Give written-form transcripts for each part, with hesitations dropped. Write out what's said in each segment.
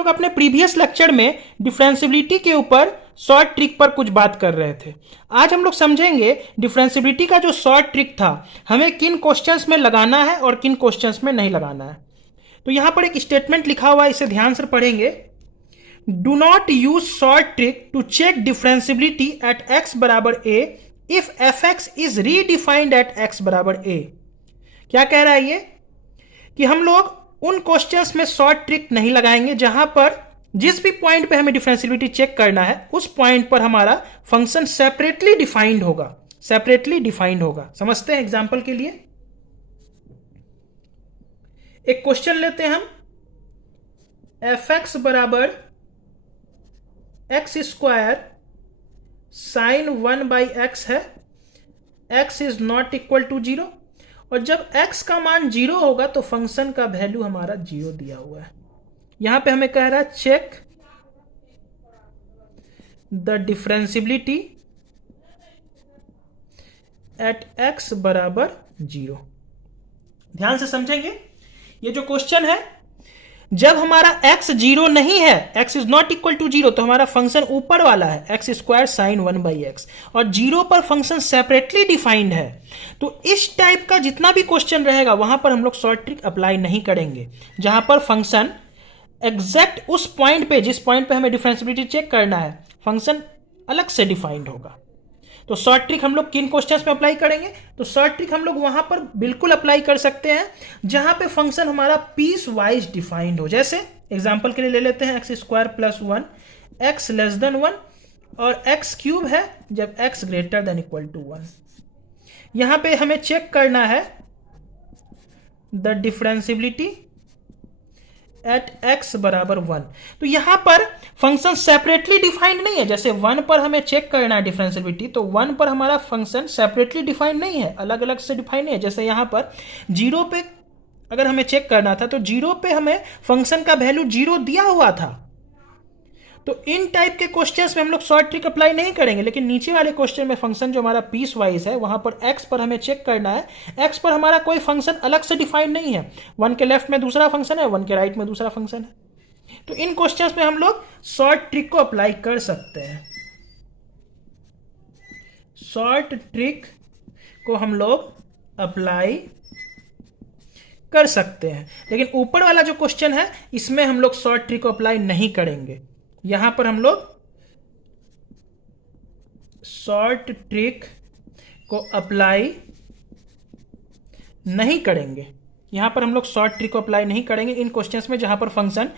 लोग अपने previous lecture में डिफरेंशियबिलिटी के ऊपर शॉर्ट ट्रिक पर कुछ बात कर रहे थे। आज हम लोग समझेंगे डिफरेंशियबिलिटी का जो शॉर्ट ट्रिक था हमें किन क्वेश्चंस में लगाना है और किन क्वेश्चंस में नहीं लगाना है। तो यहां पर एक स्टेटमेंट लिखा हुआ है, इसे ध्यान से पढ़ेंगे। Do not use short trick to check differentiability at x बराबर a if fx is redefined at x बराबर a। क्या कह रहा है ये कि हम लोग उन क्वेश्चंस में शॉर्ट ट्रिक नहीं लगाएंगे जहां पर जिस भी पॉइंट पे हमें डिफरेंशियबिलिटी चेक करना है उस पॉइंट पर हमारा फंक्शन सेपरेटली डिफाइंड होगा। समझते हैं एग्जांपल के लिए एक क्वेश्चन लेते हैं हम। fx बराबर x स्क्वायर साइन 1/x है, x is not equal to 0 और जब x का मान 0 होगा तो फंक्शन का वैल्यू हमारा 0 दिया हुआ है। यहां पे हमें कह रहा है check the differentiability at x बराबर 0। ध्यान से समझेंगे, ये जो क्वेश्चन है जब हमारा x 0 नहीं है, x is not equal to 0, तो हमारा फंक्शन ऊपर वाला है x स्क्वायर साइन 1/x और 0 पर फंक्शन सेपरेटली डिफाइंड है। तो इस टाइप का जितना भी क्वेश्चन रहेगा वहां पर हम लोग शॉर्ट ट्रिक अप्लाई नहीं करेंगे, जहां पर फंक्शन एग्जैक्ट उस पॉइंट पे जिस पॉइंट पे हमें डिफरेंशियबिलिटी चेक करना है फंक्शन अलग से डिफाइंड होगा। तो शॉर्ट ट्रिक हम लोग किन क्वेश्चंस में अप्लाई करेंगे? तो शॉर्ट ट्रिक हम लोग वहां पर बिल्कुल अप्लाई कर सकते हैं जहां पे फंक्शन हमारा पीस वाइज डिफाइंड हो। जैसे एग्जांपल के लिए ले लेते हैं x square plus 1 x less than 1 और एक्स क्यूब है जब x greater than equal to 1। यहां पे हमें चेक करना है द डिफरेंशियबिलिटी एट x बराबर 1। तो यहां पर फंक्शन सेपरेटली डिफाइंड नहीं है। जैसे 1 पर हमें चेक करना है डिफरेंशियबिलिटी, तो 1 पर हमारा फंक्शन सेपरेटली डिफाइंड नहीं है, अलग अलग से डिफाइंड नहीं है। जैसे यहां पर 0 पे अगर हमें चेक करना था तो 0 पे हमें फंक्शन का वैल्यू 0 दिया हुआ था। तो इन टाइप के क्वेश्चंस में हम लोग शॉर्ट ट्रिक अप्लाई नहीं करेंगे, लेकिन नीचे वाले क्वेश्चन में फंक्शन जो हमारा पीस वाइज है वहां पर x पर हमें चेक करना है। x पर हमारा कोई फंक्शन अलग से डिफाइंड नहीं है, 1 के लेफ्ट में दूसरा फंक्शन है, 1 के राइट में दूसरा फंक्शन है। तो इन क्वेश्चंस में हम लोग शॉर्ट ट्रिक को अप्लाई कर सकते हैं। शॉर्ट ट्रिक को हम लोग अप्लाई कर सकते हैं, लेकिन ऊपर वाला जो क्वेश्चन है इसमें हम लोग शॉर्ट ट्रिक को अप्लाई नहीं करेंगे। यहां पर हम लोग शॉर्ट ट्रिक को अप्लाई नहीं करेंगे। यहां पर हम लोग शॉर्ट ट्रिक को अप्लाई नहीं करेंगे इन क्वेश्चंस में जहां पर फंक्शन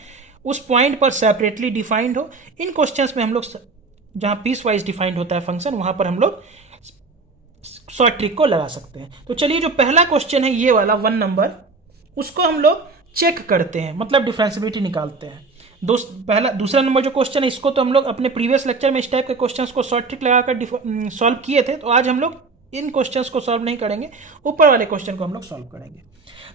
उस पॉइंट पर सेपरेटली डिफाइंड हो। इन क्वेश्चंस में हम लोग जहां पीस वाइज डिफाइंड होता है फंक्शन वहां पर हम लोग शॉर्ट ट्रिक को लगा सकते हैं। तो चलिए जो पहला क्वेश्चन है ये वाला 1 नंबर, उसको हम लोग चेक करते हैं, मतलब डिफरेंशियबिलिटी निकालते हैं। दूसरा नंबर जो क्वेश्चन है इसको तो हम लोग अपने प्रीवियस लेक्चर में इस टाइप के क्वेश्चंस को शॉर्ट ट्रिक लगाकर सॉल्व किए थे। तो आज हम लोग इन क्वेश्चंस को सॉल्व नहीं करेंगे, ऊपर वाले क्वेश्चन को हम लोग सॉल्व करेंगे।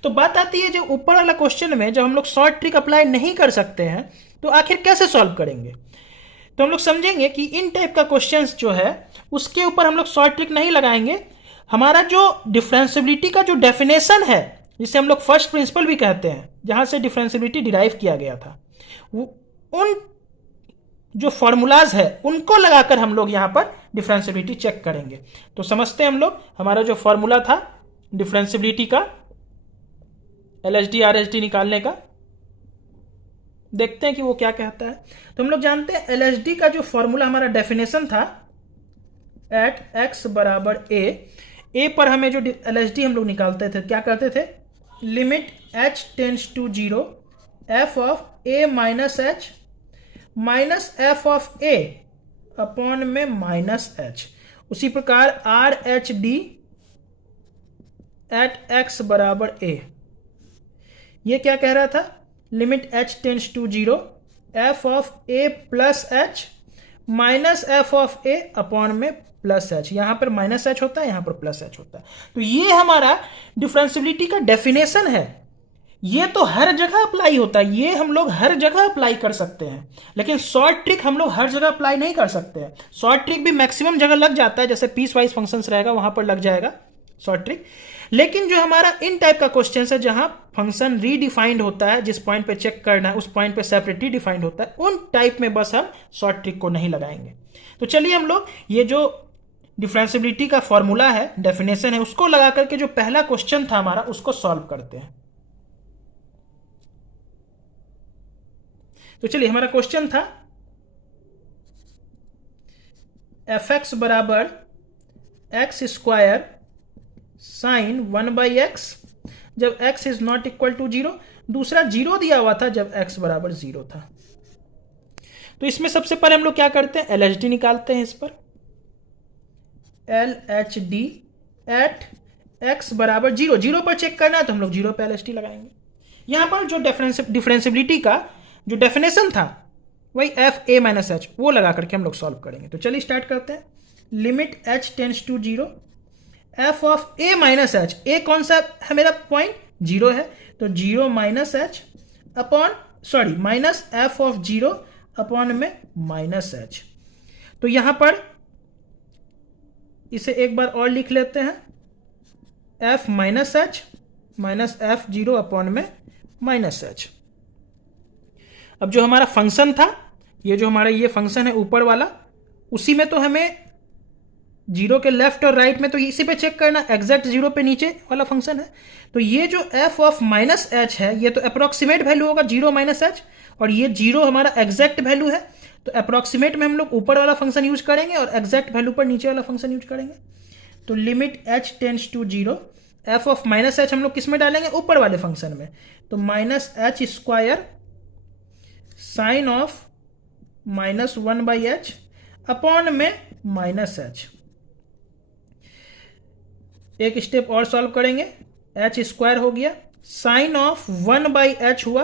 तो बात आती है जो ऊपर वाला क्वेश्चन में जब हम लोग शॉर्ट ट्रिक अप्लाई नहीं कर सकते हैं तो आखिर कैसे सॉल्व करेंगे? तो हम लोग समझेंगे कि इन टाइप का क्वेश्चन जो है उसके ऊपर हम लोग शॉर्ट ट्रिक नहीं लगाएंगे। हमारा जो डिफरेंशियबिलिटी का जो डेफिनेशन है, जिसे हम लोग फर्स्ट प्रिंसिपल भी कहते हैं, जहां से डिफरेंशियबिलिटी डिराइव किया गया था, उन जो फॉर्मूलाज है उनको लगाकर हम लोग यहां पर डिफरेंशियबिलिटी चेक करेंगे। तो समझते हैं हम लोग हमारा जो फॉर्मूला था डिफरेंशियबिलिटी का, LHD RHD निकालने का, देखते हैं कि वो क्या कहता है। तो हम लोग जानते हैं LHD का जो फॉर्मूला हमारा डेफिनेशन था एट x बराबर a पर हमें जो LHD हम लोग निकालते थे क्या करते थे, limit h tends to 0 f of a minus h minus f of a upon में माइनस h। उसी प्रकार RHD एट x बराबर a, ये क्या कह रहा था, limit h tends to 0 f of a plus h minus f of a upon में प्लस h। यहां पर माइनस h होता है, यहां पर प्लस h होता है। तो ये हमारा डिफरेंशियबिलिटी का डेफिनेशन है। ये तो हर जगह अप्लाई होता है, ये हम लोग हर जगह अप्लाई कर सकते हैं, लेकिन शॉर्ट ट्रिक हम लोग हर जगह अप्लाई नहीं कर सकते हैं। शॉर्ट ट्रिक भी मैक्सिमम जगह लग जाता है, जैसे पीस वाइज फंक्शंस रहेगा वहां पर लग जाएगा शॉर्ट ट्रिक। लेकिन जो हमारा इन टाइप का क्वेश्चन है जहां फंक्शन रीडिफाइंड होता है, जिस पॉइंट पे चेक करना है उस पॉइंट पे सेपरेटली डिफाइंड होता है, उन टाइप में बस हम शॉर्ट ट्रिक को नहीं लगाएंगे। तो चलिए हम लोग ये जो डिफरेंशियबिलिटी का फॉर्मूला है, डेफिनेशन है, उसको लगा करके जो पहला क्वेश्चन था हमारा उसको सॉल्व करते हैं। तो चलिए, हमारा क्वेश्चन था fx बराबर एक्स स्क्वायर साइन 1/x जब x is not equal to 0। दूसरा 0 दिया हुआ था जब x बराबर 0 था। तो इसमें सबसे पहले हम लोग क्या करते हैं, LHD निकालते हैं। इस पर LHD एट x बराबर 0, 0 पर चेक करना है तो हम लोग 0 पर LHD लगाएंगे। यहां पर जो डिफरेंशियबिलिटी का जो डेफिनेशन था वही fa माइनस h, वो लगा करके हम लोग सॉल्व करेंगे। तो चलिए स्टार्ट करते हैं। Limit h tends to 0, f of a minus h, a कौन सा है मेरा पॉइंट, 0 है, तो 0 minus h upon sorry minus f of 0 upon में माइनस h। तो यहां पर इसे एक बार और लिख लेते हैं, f minus h minus f 0 upon में माइनस h। अब जो हमारा फंक्शन था, ये जो हमारा ये फंक्शन है ऊपर वाला, उसी में तो हमें 0 के लेफ्ट और राइट में तो इसी पे चेक करना, एग्जैक्ट 0 पे नीचे वाला फंक्शन है। तो ये जो f ऑफ माइनस h है ये तो अप्रोक्सीमेट वैल्यू होगा 0 माइनस h, और ये 0 हमारा एग्जैक्ट वैल्यू है। तो अप्रोक्सीमेट में हम लोग ऊपर वाला फंक्शन यूज करेंगे और एग्जैक्ट वैल्यू पर नीचे वाला फंक्शन यूज करेंगे। तो limit h tends to 0, f of minus h हम लोग किस में डालेंगे, ऊपर वाले फंक्शन में। तो minus h square sine of minus 1/h upon में माइनस h। एक स्टेप और सॉल्व करेंगे, h स्क्वायर हो गया, साइन ऑफ 1/h हुआ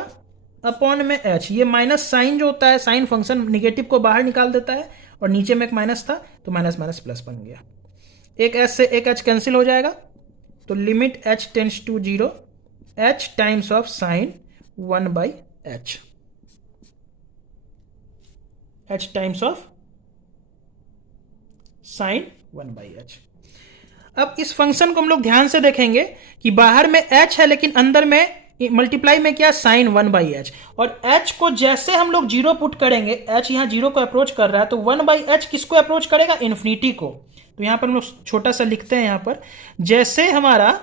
अपॉन में h। ये माइनस साइन जो होता है, साइन फंक्शन निगेटिव को बाहर निकाल देता है, और नीचे में एक माइनस था तो माइनस माइनस प्लस बन गया। एक h से एक h कैंसिल हो जाएगा। तो limit h tends to 0, h times of sine 1/h, h times of sine 1/h। अब इस फंक्शन को हम लोग ध्यान से देखेंगे कि बाहर में h है लेकिन अंदर में मल्टीप्लाई में क्या, साइन 1/h। और h को जैसे हम लोग 0 पुट करेंगे, h यहां 0 को अप्रोच कर रहा है, तो 1/h किसको अप्रोच करेगा, इन्फिनिटी को। तो यहां पर हम लोग छोटा सा लिखते हैं, यहां पर जैसे हमारा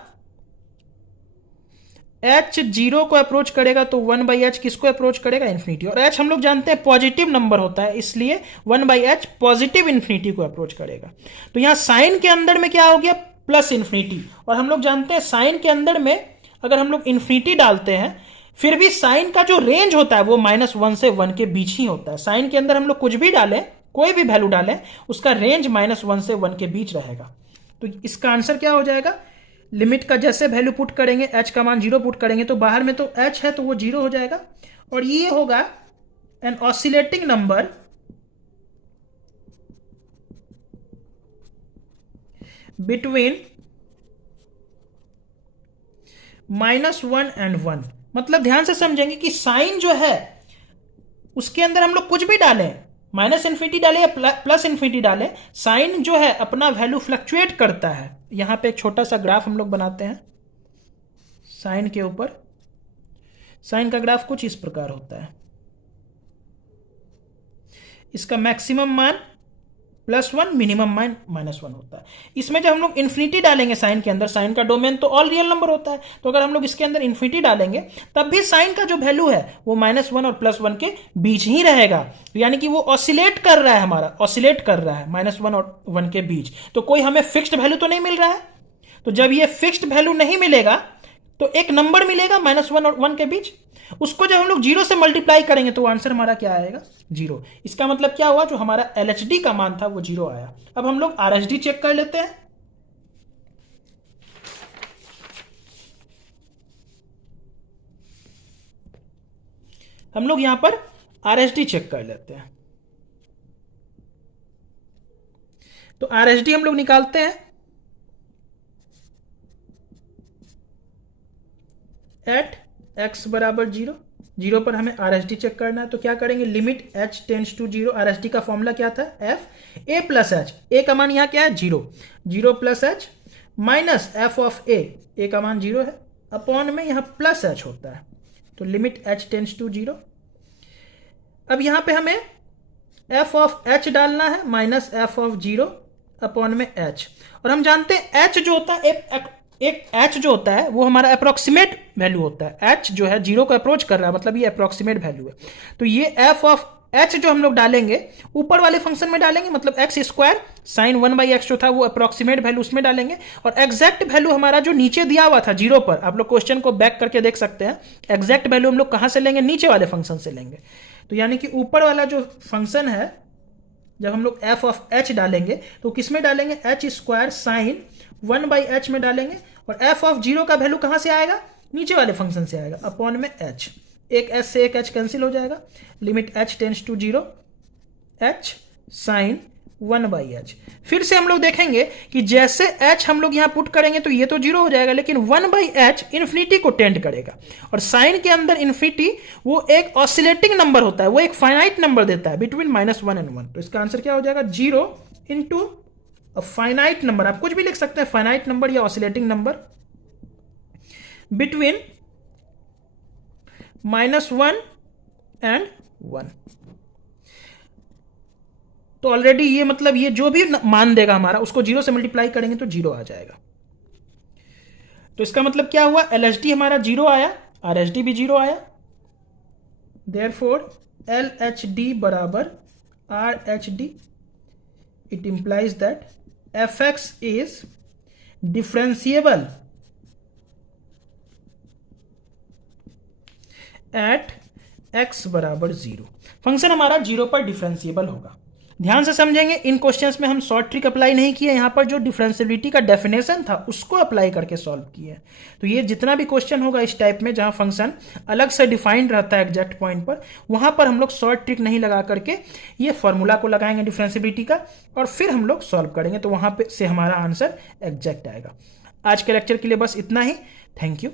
h 0 को अप्रोच करेगा तो 1/h किसको अप्रोच करेगा, इन्फिनिटी। और h हम लोग जानते हैं पॉजिटिव नंबर होता है, इसलिए 1/h पॉजिटिव इन्फिनिटी को अप्रोच करेगा। तो यहां साइन के अंदर में क्या हो गया, प्लस इन्फिनिटी। और हम लोग जानते हैं साइन के अंदर में अगर हम लोग इन्फिनिटी डालते हैं फिर भी साइन का जो रेंज होता है वो -1 से 1 के बीच ही होता है। साइन के अंदर हम लोग कुछ भी डालें, कोई भी वैल्यू डालें, उसका रेंज -1 से 1 के बीच रहेगा। तो इसका आंसर क्या हो जाएगा, लिमिट का जैसे वैल्यू पुट करेंगे, h का मान 0 पुट करेंगे तो बाहर में तो h है तो वो 0 हो जाएगा, और ये होगा an oscillating number between -1 and 1। मतलब ध्यान से समझेंगे कि साइन जो है उसके अंदर हम लोग कुछ भी डालें, माइनस इन्फिनिटी डालें या प्लस इन्फिनिटी डालें, साइन जो है अपना वैल्यू फ्लक्चुएट करता है। यहां पे एक छोटा सा ग्राफ हम लोग बनाते हैं साइन के ऊपर। साइन का ग्राफ कुछ इस प्रकार होता है, इसका मैक्सिमम मान +1, मिनिमम मान -1 होता है। इसमें जब हम लोग इन्फिनिटी डालेंगे साइन के अंदर, साइन का डोमेन तो ऑल रियल नंबर होता है, तो अगर हम लोग इसके अंदर इन्फिनिटी डालेंगे तब भी साइन का जो वैल्यू है वो -1 और +1 के बीच ही रहेगा। यानी कि वो ऑसिलेट कर रहा है, हमारा ऑसिलेट कर रहा है -1 और 1 के बीच। तो कोई हमें फिक्स्ड वैल्यू तो नहीं मिल रहा है। तो जब ये फिक्स्ड वैल्यू नहीं मिलेगा तो एक नंबर मिलेगा -1 और 1 के बीच, उसको जब हम लोग 0 से मल्टीप्लाई करेंगे तो आंसर हमारा क्या आएगा, 0। इसका मतलब क्या हुआ, जो हमारा LHD का मान था वो 0 आया। अब हम लोग RHD चेक कर लेते हैं। हम लोग यहां पर RHD चेक कर लेते हैं। तो RHD हम लोग निकालते हैं एट x बराबर 0, 0 पर हमें RHD चेक करना है। तो क्या करेंगे, limit h tends to 0। RHD का फॉर्मूला क्या था, f a plus h, a का मान यहाँ क्या है 0, 0 plus h minus f of a का मान 0 है, अपॉन में यहाँ प्लस एच होता है, तो लिमिट एच टेंड्स टू 0। अब यहाँ पे हमें एफ ऑफ एच डालना है माइनस एफ ऑफ 0 अपॉन में एच, और हम जानते हैं एच जो होता है एक एच जो होता है वो हमारा अप्रोक्सीमेट वैल्यू होता है। एच जो है 0 को अप्रोच कर रहा है, मतलब ये अप्रोक्सीमेट वैल्यू है। तो ये एफ ऑफ एच जो हम लोग डालेंगे ऊपर वाले फंक्शन में डालेंगे, मतलब एक्स स्क्वायर साइन 1/x जो था वो अप्रोक्सीमेट वैल्यू उसमें डालेंगे, और एग्जैक्ट वैल्यू हमारा जो नीचे दिया हुआ था 0 पर, आप लोग क्वेश्चन को बैक करके देख सकते हैं, एग्जैक्ट वैल्यू हम लोग कहां से लेंगे, नीचे वाले फंक्शन से लेंगे। तो यानी कि ऊपर वाला जो फंक्शन है जब हम लोग एफ ऑफ एच डालेंगे तो किस में डालेंगे, एच स्क्वायर साइन 1/h में डालेंगे, और एफ ऑफ 0 का वैल्यू कहां से आएगा, नीचे वाले फंक्शन से आएगा, अपॉन में h। एक h से एक h कैंसिल हो जाएगा, limit h tends to 0 h sine 1/h। फिर से हम लोग देखेंगे कि जैसे h हम लोग यहां पुट करेंगे तो ये तो 0 हो जाएगा, लेकिन 1/h इन्फिनिटी को टेंड करेगा, और साइन के अंदर इन्फिनिटी वो एक ऑसिलेटिंग नंबर होता है, वो एक फाइनाइट नंबर देता है बिटवीन -1 and 1। तो इसका आंसर क्या हो जाएगा, 0 इंटू फाइनाइट नंबर, आप कुछ भी लिख सकते हैं, फाइनाइट नंबर या ऑसिलेटिंग नंबर बिटवीन -1 and 1। तो ऑलरेडी ये मतलब ये जो भी मान देगा हमारा उसको 0 से मल्टीप्लाई करेंगे तो 0 आ जाएगा। तो इसका मतलब क्या हुआ, LHD हमारा 0 आया, RHD भी 0 आया, देयरफॉर LHD बराबर RHD। It implies that fx is differentiable at x बराबर 0। फंक्शन हमारा 0 पर डिफरेंशिएबल होगा। ध्यान से समझेंगे, इन क्वेश्चंस में हम शॉर्ट ट्रिक अप्लाई नहीं किए, यहां पर जो डिफरेंशिएबिलिटी का डेफिनेशन था उसको अप्लाई करके सॉल्व किए। तो ये जितना भी क्वेश्चन होगा इस टाइप में जहां फंक्शन अलग से डिफाइंड रहता है एग्जैक्ट पॉइंट पर, वहां पर हम लोग शॉर्ट ट्रिक नहीं लगा करके ये फॉर्मूला को लगाएंगे डिफरेंशिएबिलिटी का, और फिर हम लोग सॉल्व करेंगे, तो वहां पे से हमारा आंसर एग्जैक्ट आएगा। आज के लेक्चर के लिए बस इतना ही। Thank you.